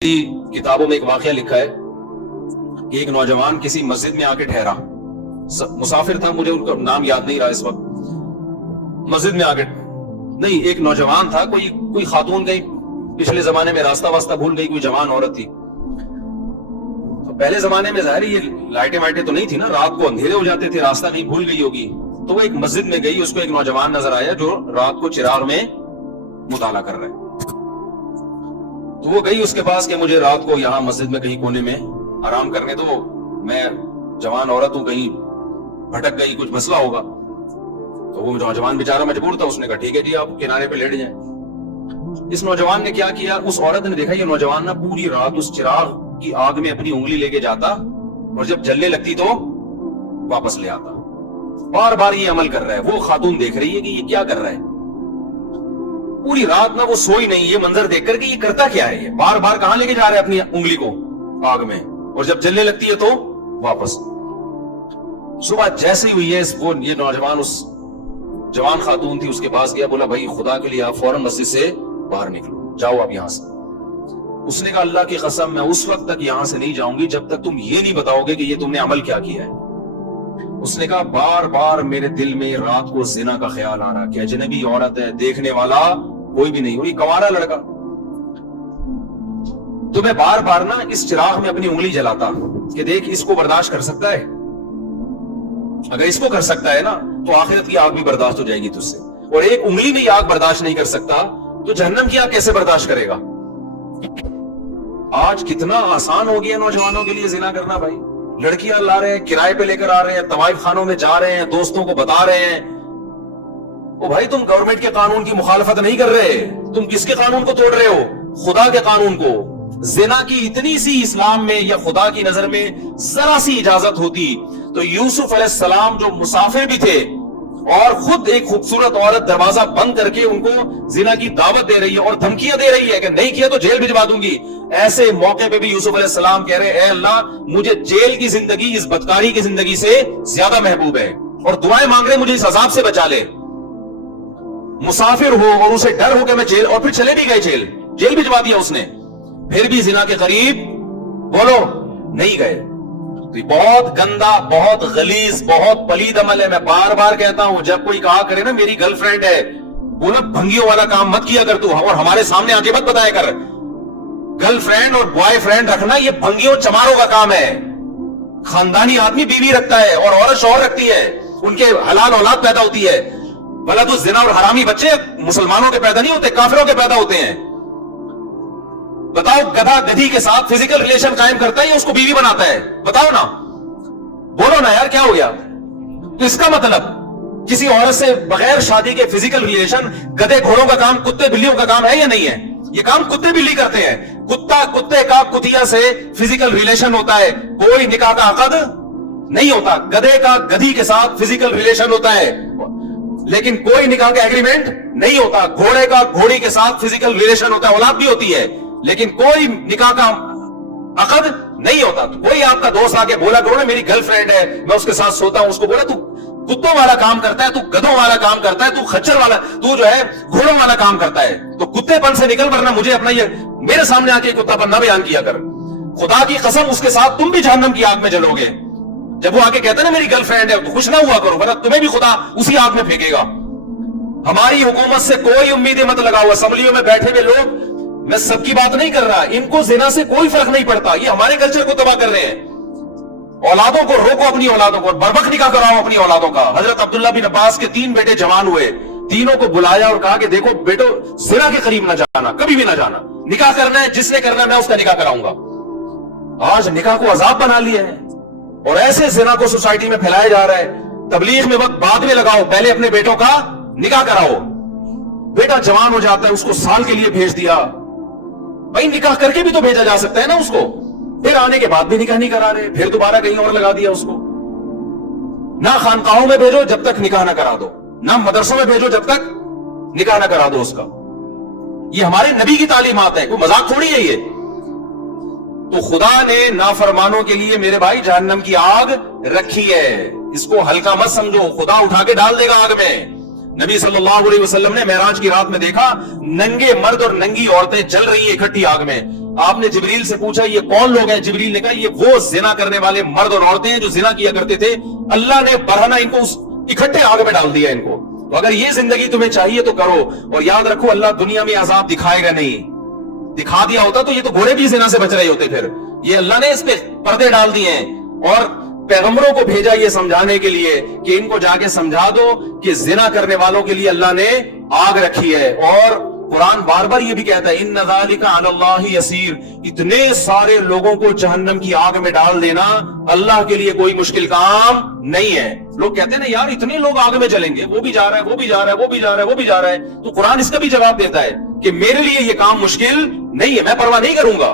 کتابوں میں ایک واقعہ لکھا ہے کہ ایک نوجوان کسی مسجد میں آ کے ٹھہرا، مسافر تھا، مجھے ان کا نام یاد نہیں رہا اس وقت. مسجد میں آ کے نہیں، ایک نوجوان تھا، کوئی خاتون کہیں پچھلے زمانے میں راستہ واسطہ بھول گئی، کوئی جوان عورت تھی. تو پہلے زمانے میں ظاہر یہ لائٹیں وائٹیں تو نہیں تھی نا، رات کو اندھیرے ہو جاتے تھے، راستہ کہیں بھول گئی ہوگی. تو وہ ایک مسجد میں گئی، اس کو ایک نوجوان نظر آیا جو رات کو چراغ میں مطالعہ کر رہا ہے. تو وہ گئی اس کے پاس کہ مجھے رات کو یہاں مسجد میں کہیں کونے میں آرام کرنے دو، میں جوان عورت ہوں، کہیں بھٹک گئی، کچھ مسئلہ ہوگا. تو وہ نوجوان بیچارہ مجبور تھا، اس نے کہا ٹھیک ہے جی آپ کنارے پہ لیٹ جائیں. اس نوجوان نے کیا کیا، اس عورت نے دیکھا یہ نوجوان نا پوری رات اس چراغ کی آگ میں اپنی انگلی لے کے جاتا اور جب جلنے لگتی تو واپس لے آتا. بار بار یہ عمل کر رہا ہے. وہ خاتون دیکھ رہی ہے کہ یہ کیا کر رہا ہے، پوری رات نہ وہ سوئی نہیں، یہ منظر دیکھ کر کہ یہ کرتا کیا ہے، یہ بار بار کہاں لے کے جا رہا ہے اپنی انگلی کو آگ میں، اور جب جلنے لگتی ہے تو واپس. صبح جیسے ہی ہوئی ہے وہ یہ نوجوان اس جوان خاتون تھی اس کے پاس گیا، بولا بھائی خدا کے لیے آپ فوراً مسجد سے باہر نکلو، جاؤ آپ یہاں سے. اس نے کہا اللہ کی قسم میں اس وقت تک یہاں سے نہیں جاؤں گی جب تک تم یہ نہیں بتاؤ گے کہ یہ تم نے عمل کیا کیا ہے. اس نے کہا بار بار میرے دل میں رات کو زنا کا خیال آ رہا کہ اجنبی عورت ہے، دیکھنے والا کوئی بھی نہیں، اور یہ کنوارا لڑکا. تو میں بار بار نا اس چراغ میں اپنی انگلی جلاتا کہ دیکھ اس کو برداشت کر سکتا ہے، اگر اس کو کر سکتا ہے نا تو آخرت کی آگ بھی برداشت ہو جائے گی تجھ سے. اور ایک انگلی میں یہ آگ برداشت نہیں کر سکتا تو جہنم کی آگ کیسے برداشت کرے گا. آج کتنا آسان ہو گیا نوجوانوں کے لیے زنا کرنا. بھائی لڑکیاں لا رہے ہیں، کرائے پہ لے کر آ رہے ہیں، طوائف خانوں میں جا رہے ہیں، دوستوں کو بتا رہے ہیں. او بھائی تم گورنمنٹ کے قانون کی مخالفت نہیں کر رہے، تم کس کے قانون کو توڑ رہے ہو؟ خدا کے قانون کو. زنا کی اتنی سی اسلام میں یا خدا کی نظر میں ذرا سی اجازت ہوتی تو یوسف علیہ السلام جو مسافر بھی تھے اور خود ایک خوبصورت عورت دروازہ بند کر کے ان کو زنا کی دعوت دے رہی ہے اور دھمکیاں دے رہی ہے کہ نہیں کیا تو جیل بھجوا دوں گی، ایسے موقع پہ بھی یوسف علیہ السلام کہہ رہے اے اللہ مجھے جیل کی زندگی اس بدکاری کی زندگی سے زیادہ محبوب ہے، اور دعائیں مانگ رہے مجھے اس عذاب سے بچا لے. مسافر ہو اور اسے ڈر ہو کہ میں جیل، اور پھر چلے بھی گئے جیل بھجوا دیا اس نے، پھر بھی زنا کے قریب بولو نہیں گئے. تو بہت گندا، بہت غلیظ، بہت پلید عمل ہے. میں بار بار کہتا ہوں جب کوئی کہا کرے نا میری گرل فرینڈ ہے، بولا بھنگیوں والا کام مت کیا کر تو، اور ہمارے سامنے آ کے مت بتایا کر. گرل فرینڈ اور بوائے فرینڈ رکھنا یہ بھنگیوں چماروں کا کام ہے. خاندانی آدمی بیوی رکھتا ہے اور عورت شوہر رکھتی ہے، ان کے حلال اولاد پیدا ہوتی ہے. بھلا تو زنا اور حرامی بچے مسلمانوں کے پیدا نہیں ہوتے، کافروں کے پیدا ہوتے ہیں. بتاؤ گدھا گدھی کے ساتھ فزیکل ریلیشن قائم کرتا ہے یا اس کو بیوی بناتا ہے؟ بتاؤ نا، بولو نا یار کیا ہو گیا. تو اس کا مطلب کسی عورت سے بغیر شادی کے فزیکل ریلیشن گدھے گھوڑوں کا کام، کتے بلیوں کا کام ہے یا نہیں ہے؟ یہ کام کتے بلی کرتے ہیں. کتا کتے کا کتیا سے فزیکل ریلیشن ہوتا ہے، کوئی نکاح کا عقد نہیں ہوتا. گدھے کا گدھی کے ساتھ فزیکل ریلیشن ہوتا ہے لیکن کوئی نکاح کا ایگریمنٹ نہیں ہوتا. گھوڑے کا گھوڑی کے ساتھ فزیکل ریلیشن ہوتا ہے، اولاد بھی ہوتی ہے لیکن کوئی نکاح کا عقد نہیں ہوتا. تو کوئی آپ کا دوست آ کے بولا کرو نا میری گرل فرینڈ ہے، میں اس کے ساتھ سوتا ہوں، اس کو بولا تو کتوں والا کام کرتا ہے، تو گدھوں والا کام کرتا ہے، تو خچر والا، تو جو ہے گھوڑوں والا کام کرتا ہے. تو کتے پن سے نکل ورنہ مجھے اپنا یہ میرے سامنے آ کے کتا پن نہ بیان کیا کر. خدا کی قسم اس کے ساتھ تم بھی جہنم کی آگ میں جلو گے. جب وہ آ کے کہتا ہے نا میری گرل فرینڈ ہے تو خوش نہ ہوا کرو، ورنہ تمہیں بھی خدا اسی آگ میں پھینکے گا. ہماری حکومت سے کوئی امیدیں مت لگاؤ. اسمبلیوں میں بیٹھے ہوئے لوگ، میں سب کی بات نہیں کر رہا، ان کو زنا سے کوئی فرق نہیں پڑتا، یہ ہمارے کلچر کو تباہ کر رہے ہیں. اولادوں کو روکو، اپنی اولادوں کو، بربخ نکاح کراؤ اپنی اولادوں کا. حضرت عبداللہ بن عباس کے 3 بیٹے جوان ہوئے، تینوں کو بلایا اور کہا کہ دیکھو بیٹو زنا کے قریب نہ جانا، کبھی بھی نہ جانا. نکاح کرنا ہے جس نے کرنا ہے میں اس کا نکاح کراؤں گا. آج نکاح کو عذاب بنا لیا ہے اور ایسے زنا کو سوسائٹی میں پھیلایا جا رہا ہے. تبلیغ میں وقت بعد میں لگاؤ، پہلے اپنے بیٹوں کا نکاح کراؤ. بیٹا جوان ہو جاتا ہے اس کو سال کے لیے بھیج دیا، بھائی نکاح کر کے بھی تو بھیجا جا سکتا ہے نا اس کو. پھر آنے کے بعد بھی نکاح نہیں کرا رہے، پھر دوبارہ کہیں اور لگا دیا اس کو. نہ خانقاہوں میں بھیجو جب تک نکاح نہ کرا دو، نہ مدرسوں میں بھیجو جب تک نکاح نہ کرا دو اس کا. یہ ہمارے نبی کی تعلیمات ہے، کوئی مذاق تھوڑی ہے یہ. تو خدا نے نافرمانوں کے لیے میرے بھائی جہنم کی آگ رکھی ہے، اس کو ہلکا مت سمجھو. خدا اٹھا کے ڈال دے گا آگ میں. نبی صلی اللہ علیہ وسلم نے معراج کی رات میں دیکھا ننگے مرد اور ننگی عورتیں جل رہی ہیں اکٹھی آگ میں. آپ نے جبریل سے پوچھا یہ کون لوگ ہیں؟ جبریل نے کہا یہ وہ زنا کرنے والے مرد اور عورتیں ہیں جو زنا کیا کرتے تھے، اللہ نے برہنہ ان کو اکٹھے آگ میں ڈال دیا ان کو۔ تو اگر یہ زندگی تمہیں چاہیے تو کرو، اور یاد رکھو اللہ دنیا میں عذاب دکھائے گا نہیں، دکھا دیا ہوتا تو یہ تو گھوڑے بھی زنا سے بچ رہے ہوتے، پھر یہ اللہ نے اس پہ پردے ڈال دیے ہیں، اور پیغمبروں کو بھیجا یہ سمجھانے کے لیے کہ ان کو جا کے سمجھا دو کہ زنا کرنے والوں کے لیے اللہ نے آگ رکھی ہے۔ اور قرآن بار بار یہ بھی کہتا ہے ان ذالک علی اللہ یسیر، اتنے سارے لوگوں کو جہنم کی آگ میں ڈال دینا اللہ کے لیے کوئی مشکل کام نہیں ہے۔ لوگ کہتے ہیں نا یار اتنے لوگ آگ میں جلیں گے، وہ بھی جا رہا ہے، وہ بھی جا رہا ہے، وہ بھی جا رہا ہے، وہ بھی جا رہا ہے، تو قرآن اس کا بھی جواب دیتا ہے کہ میرے لیے یہ کام مشکل نہیں ہے، میں پرواہ نہیں کروں گا۔